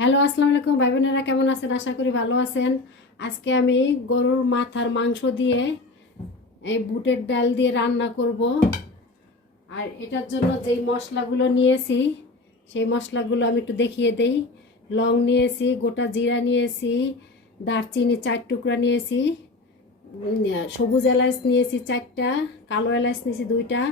Hello, আসসালামু আলাইকুম ভাই বোনেরা, কেমন আছেন? আশা করি ভালো আছেন। আজকে আমি গরুর মাথার মাংস দিয়ে এই বুটের ডাল দিয়ে রান্না করব। আর এটার জন্য যেই মশলাগুলো নিয়েছি সেই মশলাগুলো আমি একটু দেখিয়ে দেই। লং নিয়েছি, গোটা জিরা নিয়েছি, দারচিনি 4 টুকরা নিয়েছি, সবুজ এলাচ নিয়েছি 4টা, কালো এলাচ নিয়েছি 2টা,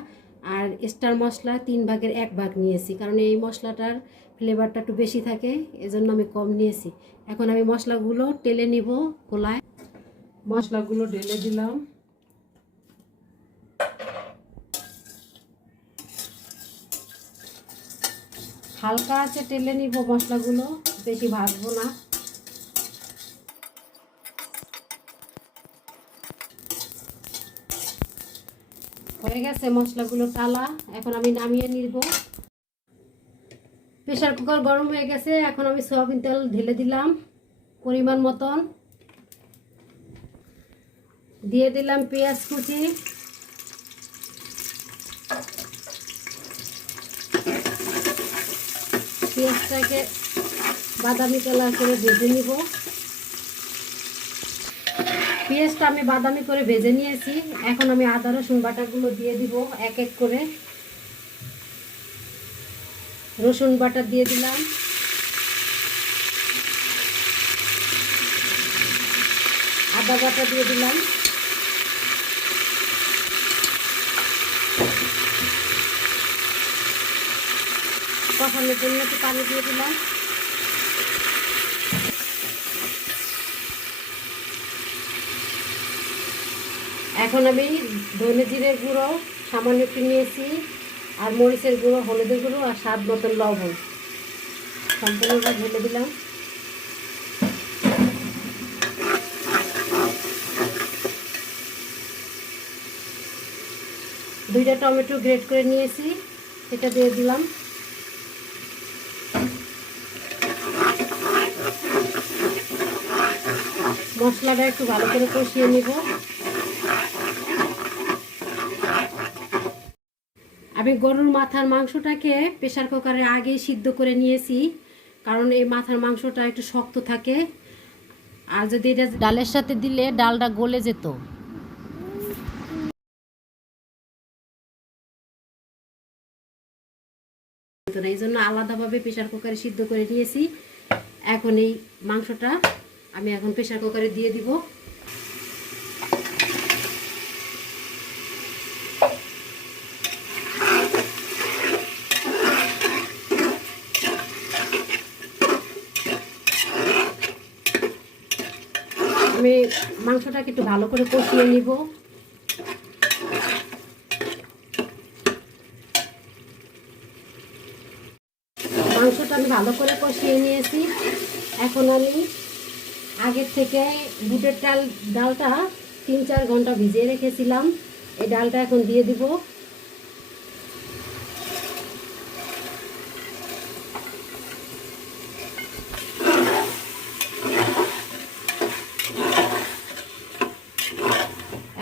আর স্টার মশলা 1/3 ভাগ নিয়েছি, কারণ এই মশলাটার ফ্লেভারটা একটু বেশি থাকে, এজন্য আমি কম নিয়েছি। এখন আমি মশলাগুলো টেলে নিব খোলায়। মশলাগুলো ঢেলে দিলাম। হালকা আছে টেলে নিব মশলাগুলো, বেশি ভাজবো না। হয়ে গেছে মশলাগুলো টালা, এখন আমি নামিয়ে নিব। প্রেসার কুকার গরম হয়ে গেছে, এখন আমি সয়াবিন তেল ঢেলে দিলাম পরিমাণ মতন। দিয়ে দিলাম পেঁয়াজ কুচি, পেঁয়াজটাকে বাদামি কালার করে ভেজে নিব। পেঁয়াজটা আমি বাদামি করে ভেজে নিয়েছি। এখন আমি আদা রসুন বাটাগুলো দিয়ে দিব এক এক করে। রসুন বাটা দিয়ে দিলাম, আদা বাটা দিয়ে দিলাম, কষানোর জন্য একটু পানি দিয়ে দিলাম। এখন আমি ধনে জিরের গুঁড়ো সামান্য একটু নিয়েছি, আর মরিচের গুঁড়ো, হলুদের গুঁড়ো, আর স্বাদ মতন লবণ সম্পূর্ণটা ঢেলে দিলাম। দুইটা টমেটো গ্রেট করে নিয়েছি, সেটা দিয়ে দিলাম। মশলাটা একটু ভালো করে কষিয়ে নিব। আমি গরুর মাথার মাংসটাকে প্রেসার কুকারে আগেই সিদ্ধ করে নিয়েছি, কারণ এই মাথার মাংসটা একটু শক্ত থাকে, আর যদি এটা ডালের সাথে দিলে ডালটা গলে যেত। এই জন্য আলাদাভাবে প্রেসার কুকারে সিদ্ধ করে নিয়েছি। এখন এই মাংসটা আমি এখন প্রেসার কুকারে দিয়ে দিব। আমি মাংসটাকে একটু ভালো করে কষিয়ে নিব। মাংসটা আমি ভালো করে কষিয়ে নিয়েছি। এখন আমি আগের থেকে বুটের ডালটা 3-4 ঘন্টা ভিজিয়ে রেখেছিলাম, এই ডালটা এখন দিয়ে দিব।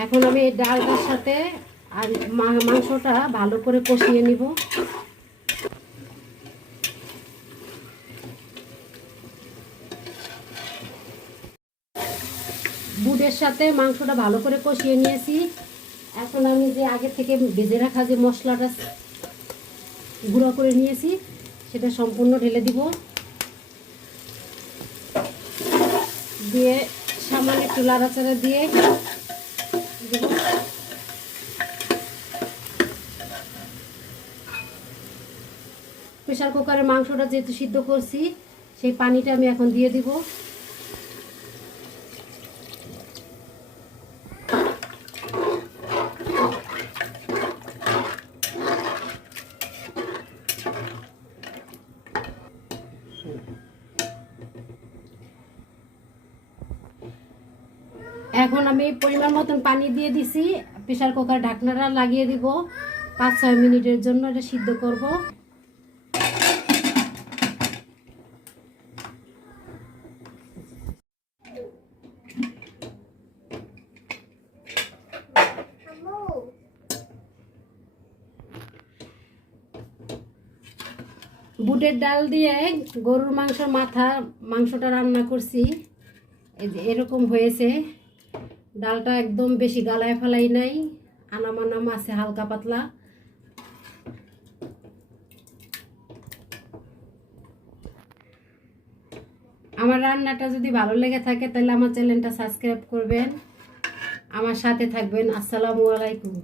এখন আমি এই ডালটার সাথে আর মাংসটা ভালো করে কষিয়ে নিব। বুটের সাথে মাংসটা ভালো করে কষিয়ে নিয়েছি। এখন আমি যে আগে থেকে ভেজে রাখা যে মশলাটা গুঁড়ো করে নিয়েছি সেটা সম্পূর্ণ ঢেলে দিব। দিয়ে সামান্য একটু নাড়াচাড়া দিয়ে দিব। প্রেসার কুকারে মাংসটা যেহেতু সিদ্ধ করছি, সেই পানিটা আমি এখন দিয়ে দিব। এখন আমি পরিমাণ মতন পানি দিয়ে দিছি। প্রেসার কুকার ঢাকনাটা লাগিয়ে দিব, 5-6 মিনিটের জন্য এটা সিদ্ধ করব। বুটের ডাল দিয়ে গরুর মাংসের মাংসটা রান্না করছি। এই যে এরকম হয়েছে। ডালটা একদম বেশি গালায় ফেলাই নাই, আনাম আছে হালকা পাতলা। আমার রান্নাটা যদি ভালো লেগে থাকে তাহলে আমার চ্যানেলটা সাবস্ক্রাইব করবেন, আমার সাথে থাকবেন। আসসালামু আলাইকুম।